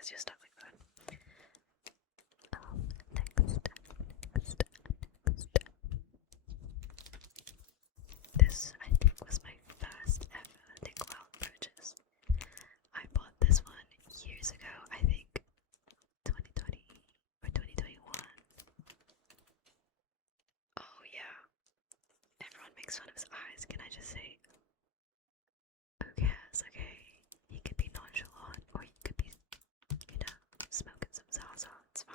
guess you're stuck like that. Next. This, I think, was my first ever Nick Wilde purchase. I bought this one years ago, I think 2020 or 2021. Oh yeah, everyone makes fun of his eyes. Can I just say, who cares? Okay, he could be nonchalant, or he could be, smoking some Zaza. It's fine.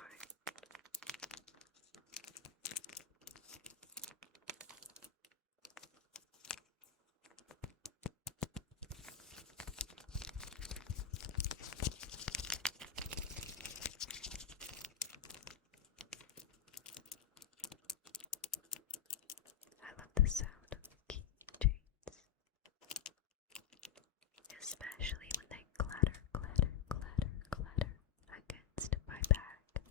I love the sound of keychains, especially when they clatter against my back.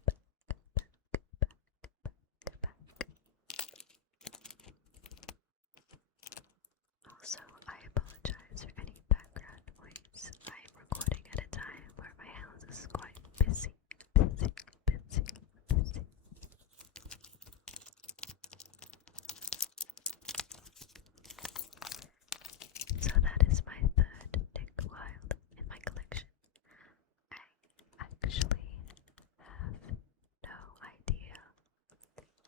Also, I apologize for any background noise. I am recording at a time where my house is quite busy. So that is my third Nick Wilde in my collection. I actually have no idea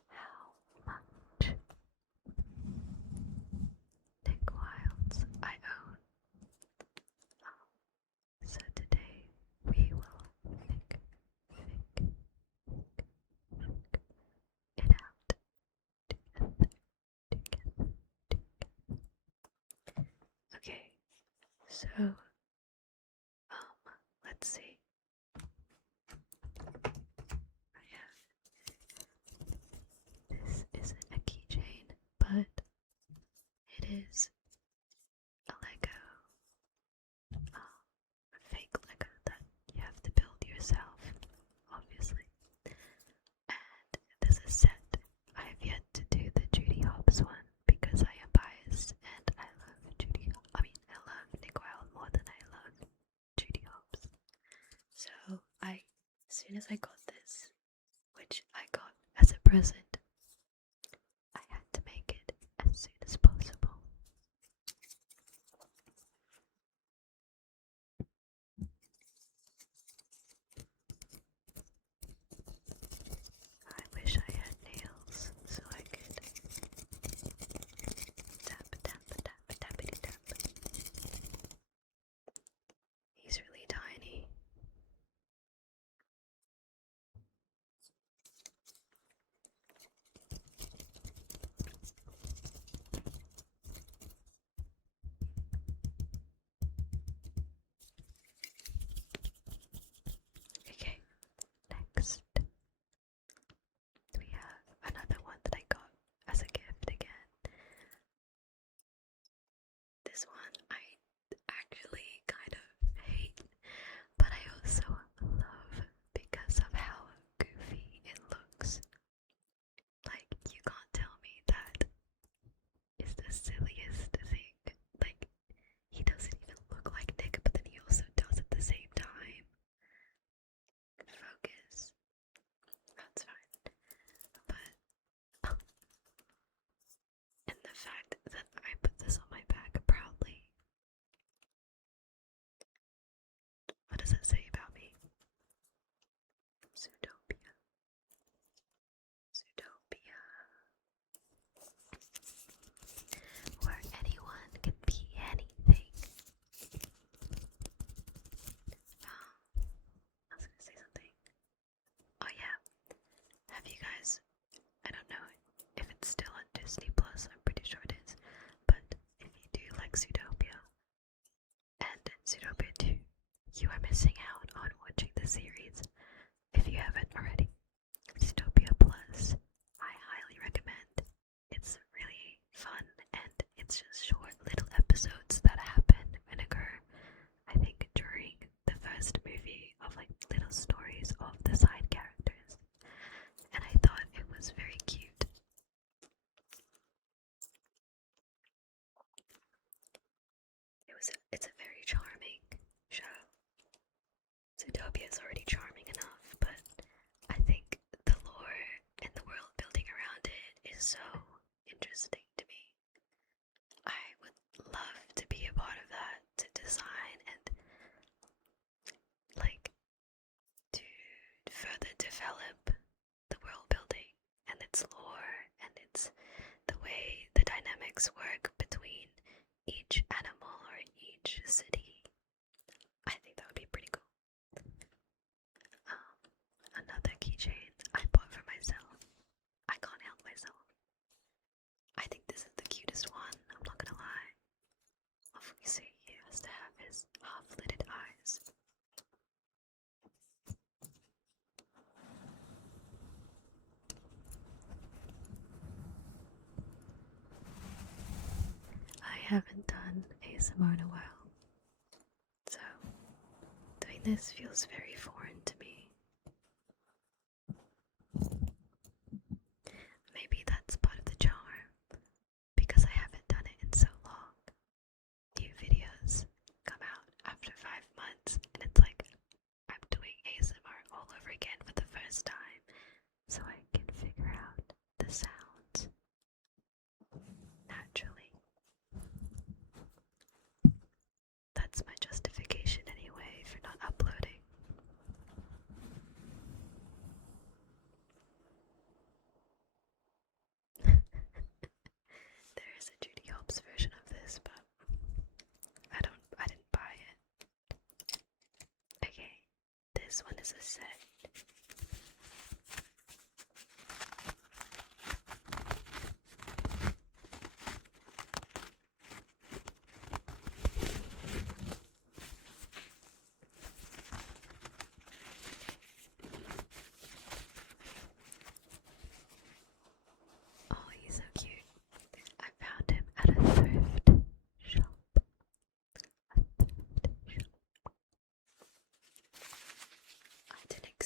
how much Nick Wildes I own. So today we will figure it out together. Okay, so let's see. I have this isn't a keychain, but it is a Lego, a fake Lego that you have to build yourself, obviously. And there's a set. I have yet to do the Judy Hopps one because I am biased and I love I love Nick Wilde more than I love Judy Hopps. So as soon as I got this, which I got as a present, I had to make it as soon as possible. I wish I had nails so I could tappity tap. He's really tiny. Okay, next we have another one that I got as a gift again. This one I actually kind of hate, but I also love because of how goofy it looks. Like, you can't tell me that is the silliest thing. Like, he doesn't even look like Nick, but then he also does at the same time. Focus. That's fine. But, and the fact that I put this on my back proudly. What does that say about me? Zootopia. Where anyone can be anything. I was gonna say something. Oh yeah. Have you guys, I don't know if it's still on Disney Plus, I'm pretty sure it is, but if you do like Zootopia and Zootopia 2, you are missing out on watching the series if you haven't already. Zootopia Plus, I highly recommend. It's really fun and it's just short little episodes that happen and occur, I think, during the first movie, of like little stories of the side characters. And I thought it was very cute. It's a very charming show. It's Zootopia is already charming enough, but I think the lore and the world building around it is so interesting to me. I would love to be a part of that, to design and like to further develop the world building and its lore and its the way the dynamics work between each animal or each city. I think that would be pretty cool. Another keychain I bought for myself. I can't help myself. I think this is the cutest one, I'm not gonna lie. Obviously, he has to have his half-lidded eyes. I haven't done ASMR in a while, so doing this feels very foreign to me. Maybe that's part of the charm, because I haven't done it in so long. New videos come out after 5 months, and it's like I'm doing ASMR all over again for the first time, so I can figure out the sounds naturally. That's my justification anyway for not uploading. There is a Judy Hopps version of this, but I didn't buy it. Okay, this one is a set. Oh, he's so cute. I found him at a thrift shop. I didn't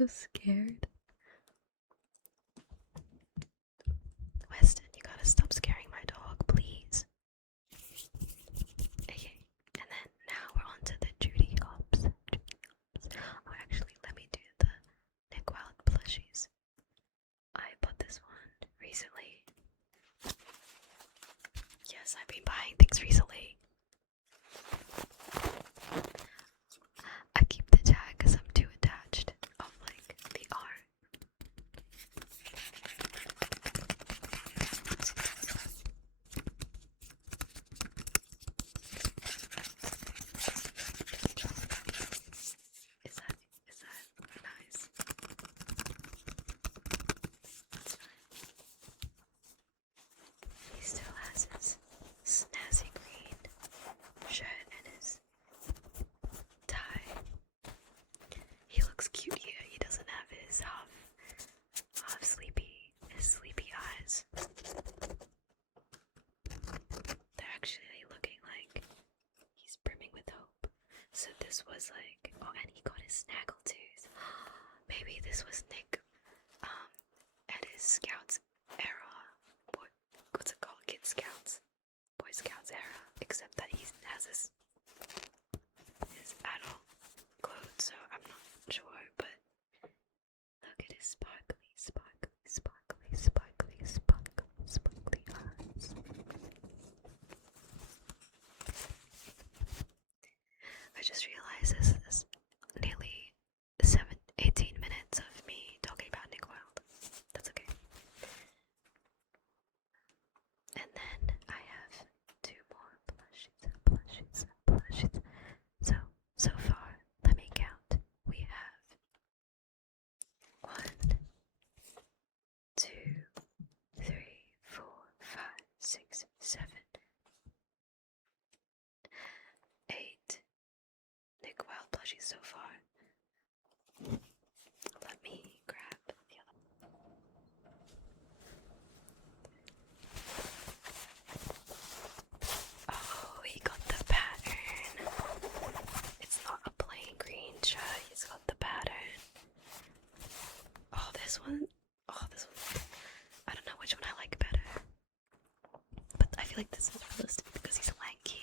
so scared. Weston, you gotta stop scaring my dog, please. Okay, and then now we're on to the Judy Hopps. Oh, actually, let me do the Nick Wilde plushies. I bought this one recently. Yes, I've been buying things recently. I keep the tag because I'm too attached of like the art. Is that nice? That's fine. He still has his snazzy green shirt and his tie. He looks cute here. He doesn't have his half sleepy eyes. They're actually looking like he's brimming with hope. So this was like, oh, and he got his snaggle tooth. Maybe this was Nick, at his Scouts era. What's it called? Kid Scouts, Boy Scouts era. Except that he has his adult clothes, so I'm not sure. But look at his sparkly eyes. I just realized this is nearly 18 minutes of me talking about Nick Wilde. That's okay. And then I have 2 more plushies. So far, let me count. We have 1, 2, 3, 4, 5, 6, 7, 8 Nick Wilde plushies so far. Let me grab the other. Oh, he got the pattern. It's not a plain green shirt, he's got the pattern. Oh, this one. I don't know which one I like better. But I feel like this is realistic because he's lanky.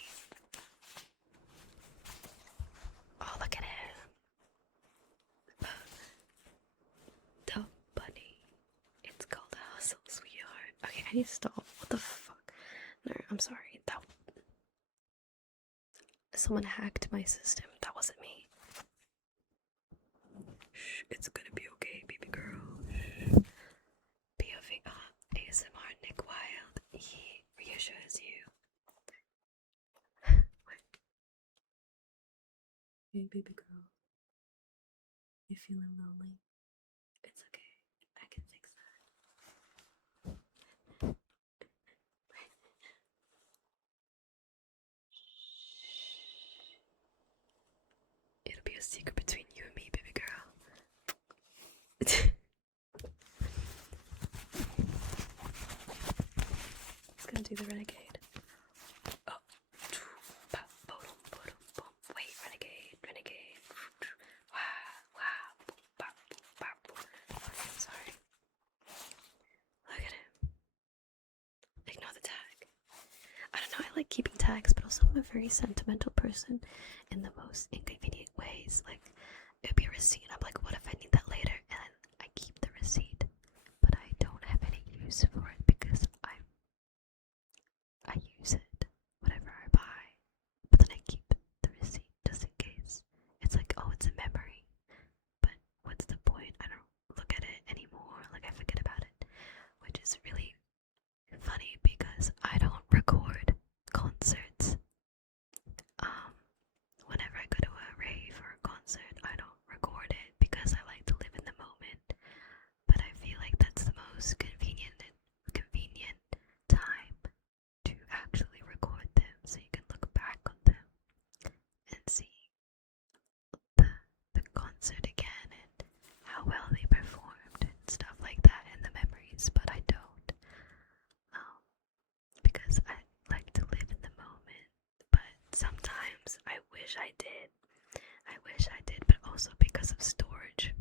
Oh, look at him. The bunny. It's called a hustle, sweetheart. Okay, I need to stop. What the fuck? No, I'm sorry. Someone hacked my system. That wasn't me. Shh, it's gonna be okay, baby girl. Shh. POV ASMR Nick Wilde. He reassures you. Hey, baby girl. You feeling lonely? It's okay. I can fix that. It'll be a secret between you and me, baby girl. It's gonna do the renegade. Oh. Wait, renegade. Sorry. Look at him. Ignore the tag. I don't know, I like keeping tags, but also I'm a very sentimental person in the most inconvenient ways. Like, it would be a receipt, I'm like, what if I need that later? And then I keep the receipt, but I don't have any use for it because I use it whatever I buy, but then I keep the receipt just in case. It's like, oh, it's a memory, but what's the point? I don't look at it anymore, like I forget about it, which is really funny because I don't record concerts. Whenever I go to a rave or a concert, I don't record it because I like to live in the moment. But I feel like that's the most convenient time to actually record them, so you can look back on them and see the concert again and how well they performed and stuff like that, and the memories. But I don't, because I like to live in the moment. But sometimes I wish I did, but also because of storage.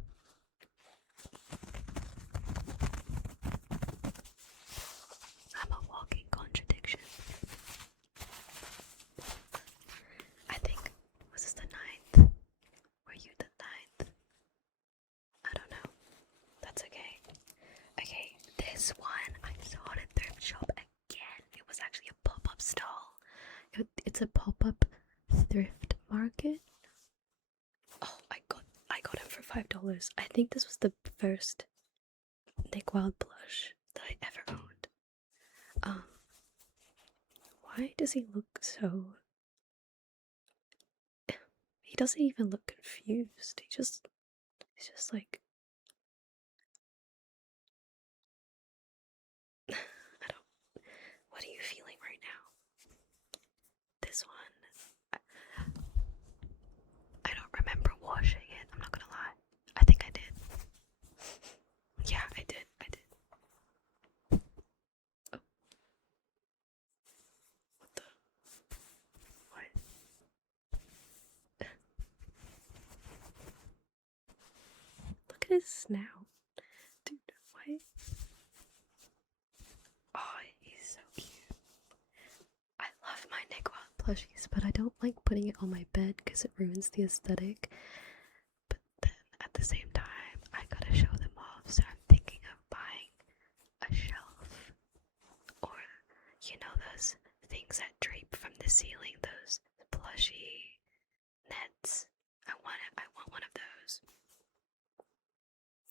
market. Oh, I got him for $5. I think this was the first Nick Wilde blush that I ever owned. Why does he look so... He doesn't even look confused. He's just like... What are you feeling right now? This one... I don't remember washing it, I'm not gonna lie. I think I did. Yeah, I did. Oh. What the... What? Look at his snout. Dude, what? Oh, he's so cute. I love my Nick Wilde plushies, but I don't like putting it on my bed because it ruins the aesthetic. But then at the same time, I gotta show them off, so I'm thinking of buying a shelf. Or, you know, those things that drape from the ceiling, those plushy nets. I want one of those.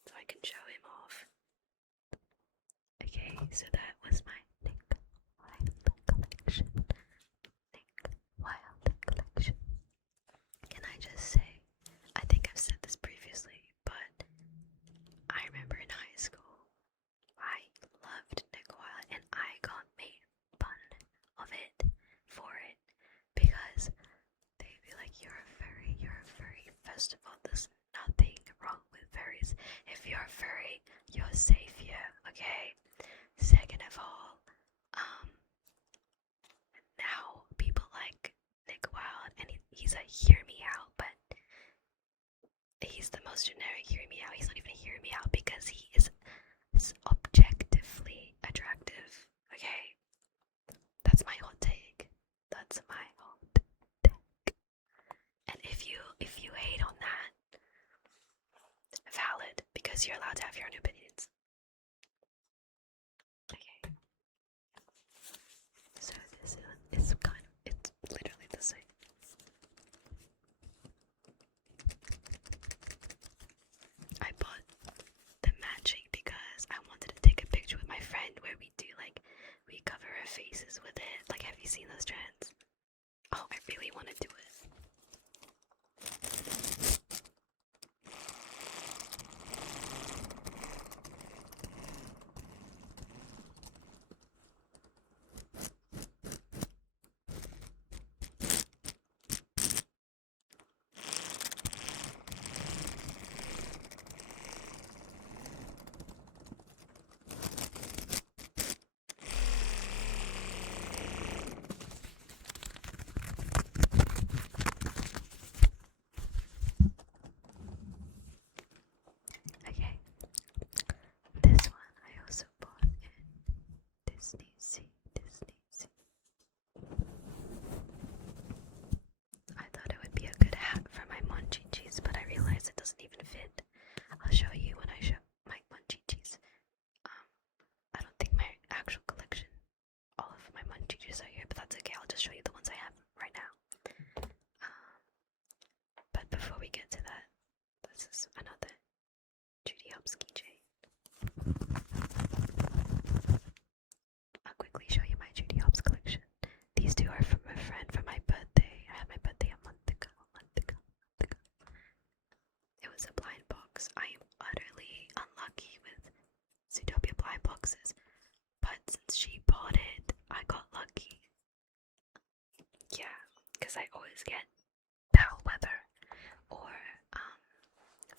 So I can show him off. Okay, so that was my Nick Wilde collection. Nick Wilde collection. Can I just say, I think I've said this previously, but I remember in high school, I loved Nick Wilde and I got made fun of it for it because they'd be like, you're a furry. First of all, there's nothing wrong with furries. If you're a furry, you're safe here, okay? Second of all, now people like Nick Wilde, and he's a hear me out, but he's the most generic hear me out. He's not even a hear me out because he is objectively attractive, okay? That's my hot take. That's my hot take. And if you hate on that, valid, because you're allowed to have your own opinions. Okay. So this is it's literally the same. I bought the matching because I wanted to take a picture with my friend where we cover our faces with it. Like, have you seen those trends? Oh, I really want to do it. Okay, this one I also bought in Disney Sea. I thought it would be a good hat for my Monchi cheese, but I realized it doesn't even fit. I'll show you when I show my Monchi cheese. I don't think my actual collection, all of my Monchi cheese are here, but that's okay. I'll just show you the ones I have right now. But before we get to that, this is another Judy Hopps keychain. I'll quickly show you my Judy Hopps collection. These two are from a friend for my birthday. I had my birthday a month ago. It was a blind box. I am utterly unlucky with Zootopia blind boxes, but since she bought it, I got lucky. Yeah, because I always get Bellwether or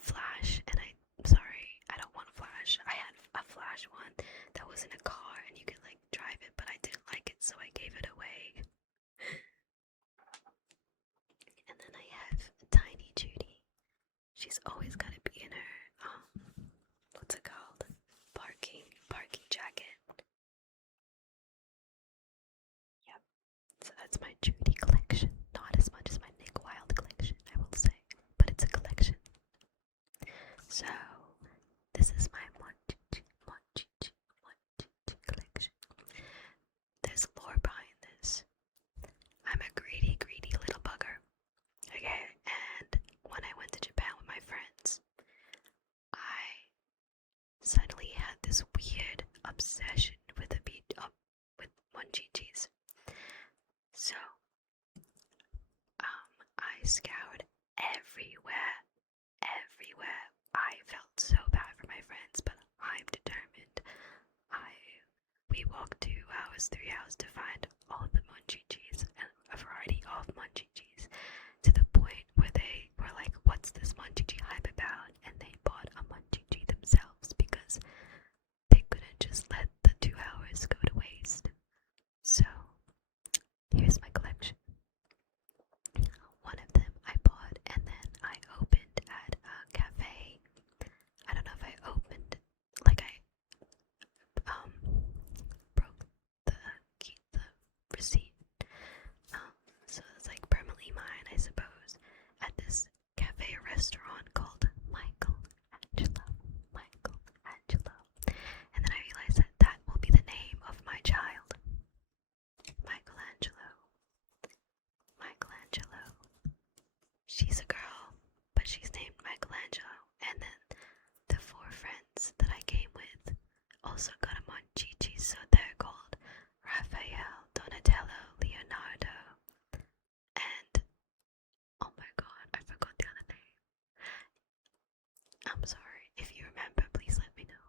Flash, and I'm sorry, I don't want Flash. I had a Flash one that was in a car and you could like drive it, but I didn't like it, so I gave it away. And then I have Tiny Judy. She's always gotta be in her what's it called? Parking jacket. Yep. So that's my Judy collection. Not as much as my Nick Wilde collection, I will say, but it's a collection. So this is my Monchi collection. There's lore behind this. I'm a greedy little bugger. Okay? scoured everywhere. Everywhere. I felt so bad for my friends, but I'm determined. We walked 2 hours, 3 hours to find all the Monchi cheese and a variety of Monchi cheese, to the point where they were like, "What's this Monchi cheese hype about?" And they bought a Monchi cheese themselves because they couldn't just let the 2 hours go to waste. So here's my collection. One of them I bought and then I opened at a cafe. I don't know if I opened, like I broke the key, the receipt. So it's like permanently mine, I suppose, at this cafe restaurant called Michelangelo. And then I realized that that will be the name of my child. Michelangelo. She's a girl, but she's named Michelangelo. And then the 4 friends that I came with also got a Monchi, so they're called Raphael, Donatello, Leonardo, and oh my god, I forgot the other name. I'm sorry. If you remember, please let me know.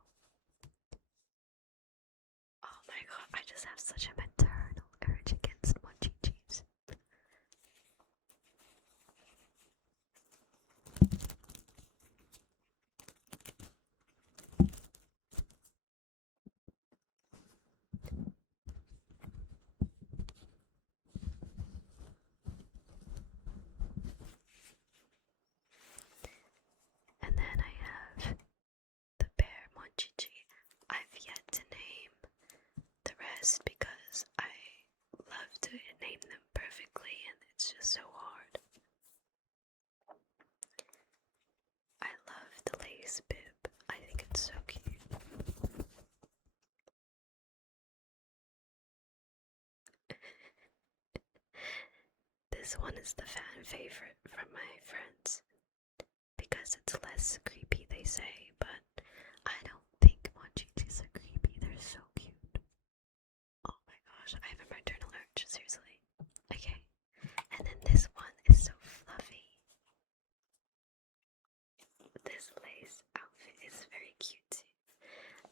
Oh my god, I just have such a maternal urge against Monchi. And then I have the bear Monchi. I've yet to name the rest because I love to name them perfectly and it's just so hard. I love the lace bib. I think it's so cute. This one is the fan favorite from my friends because it's less creepy, they say, but I don't think Monchichis are creepy. They're so cute. Oh my gosh, I have a maternal urge, seriously. Okay, and then this one is so fluffy. This lace outfit is very cute too.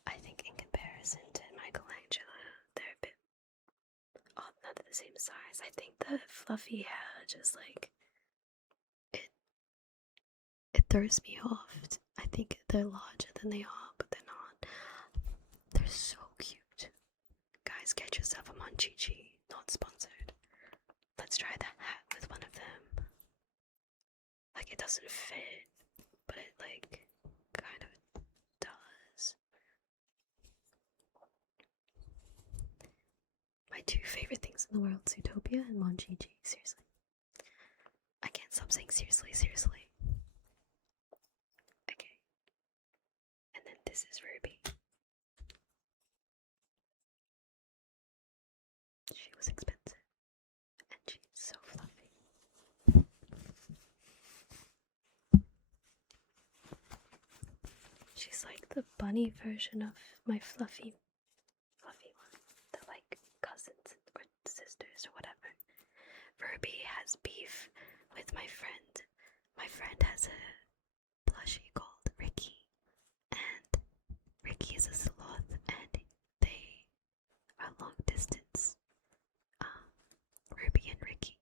I think in comparison to Michelangelo, they're a bit not the same size. I think the fluffy hair just like it throws me off. I think they're larger than they are, but they're not. They're so cute. Guys, get yourself a Monchi, not sponsored. Let's try the hat with one of them. Like it doesn't fit, but it like kind of does. My 2 favorite things in the world, Zootopia and Monchi. Seriously. I can't stop saying seriously. Okay. And then this is Ruby. She was expensive. And she's so fluffy. She's like the bunny version of my fluffy one. They're like cousins or sisters or whatever. Ruby has beef with my friend. My friend has a plushie called Ricky, and Ricky is a sloth, and they are long distance. Ruby and Ricky,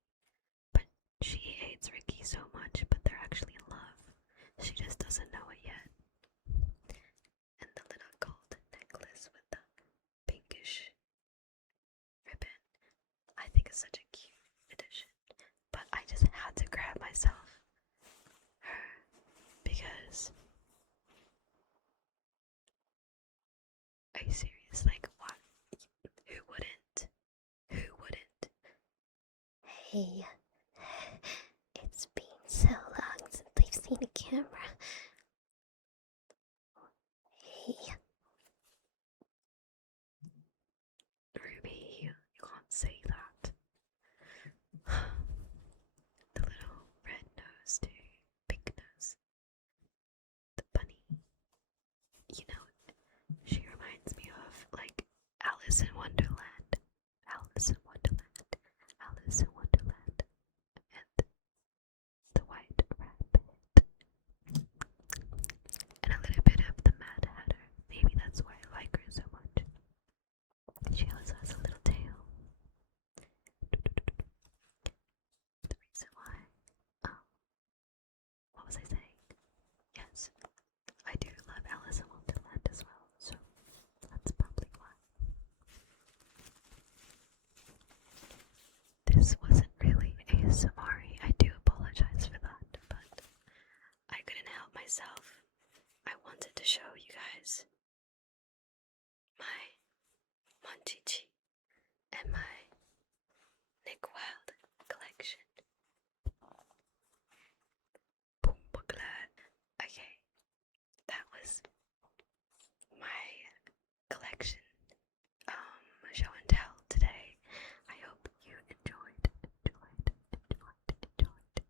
but she hates Ricky so much, but they're actually in love. She just doesn't know it yet. And the little gold necklace with the pinkish ribbon, I think is such a cute addition. But I just had to grab myself her because, are you serious? Like what? Who wouldn't? Hey, it's been so long since I've seen a camera. Hey. Ruby, you can't say that. The little red nose too. Pink nose. The bunny. You know, she reminds me of like Alice in Wonderland. And myself, I wanted to show you guys my Monchi and my Wilde collection. Okay, that was my collection show and tell today. I hope you enjoyed,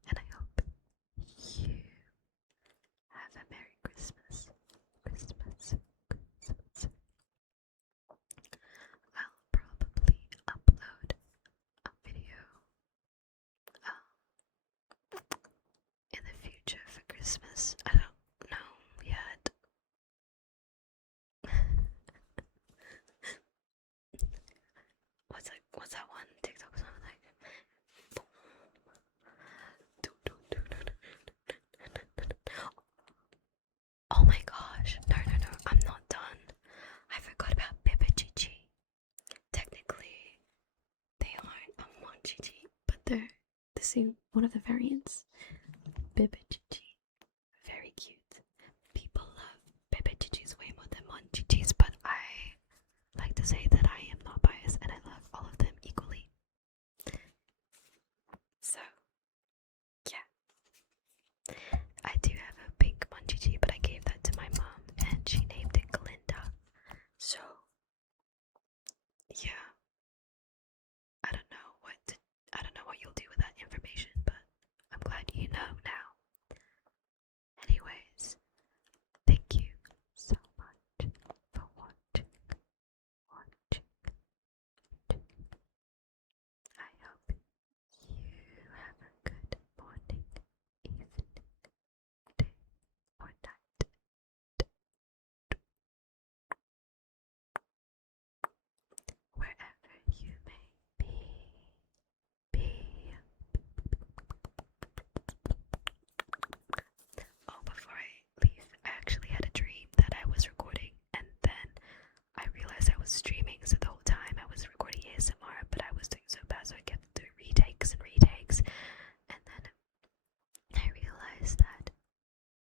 and I hope you have a Merry Christmas. I'll probably upload a video in the future for Christmas. I don't know yet. What's that one TikTok song like? Oh my gosh, no, I'm not done. I forgot about Bibichichi. Technically, they aren't a Monchi, but they're the same, one of the variants. Bibichichi, very cute. People love Bibichichis way more than Monchichis, but I like to say that I am not biased and I love all of them equally. So, yeah. I do have a pink Monchi, but I gave that to my mom and she named it Glinda. So, yeah. I don't know what you'll do with that information, but I'm glad you know now. Anyways, thank you so much for watching. I hope you have a good morning, evening, day, or night. Wherever you may be. Oh, before I leave, I actually had a dream that I was recording and then I realized I was streaming, so the whole time I was recording ASMR, but I was doing so bad, so I kept doing retakes, and then I realized that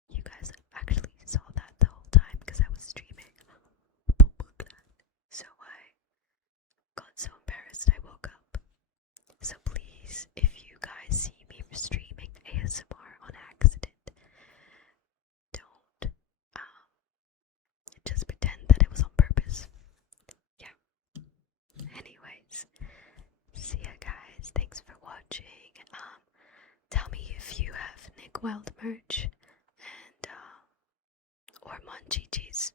you guys actually saw that the whole time because I was streaming. So I got so embarrassed I woke up. So please, if you guys see me streaming ASMR on accident, don't just pretend that it was on purpose. Yeah. Anyways, see ya guys. Thanks for watching. Tell me if you have Wilde merch and or Monchi cheese.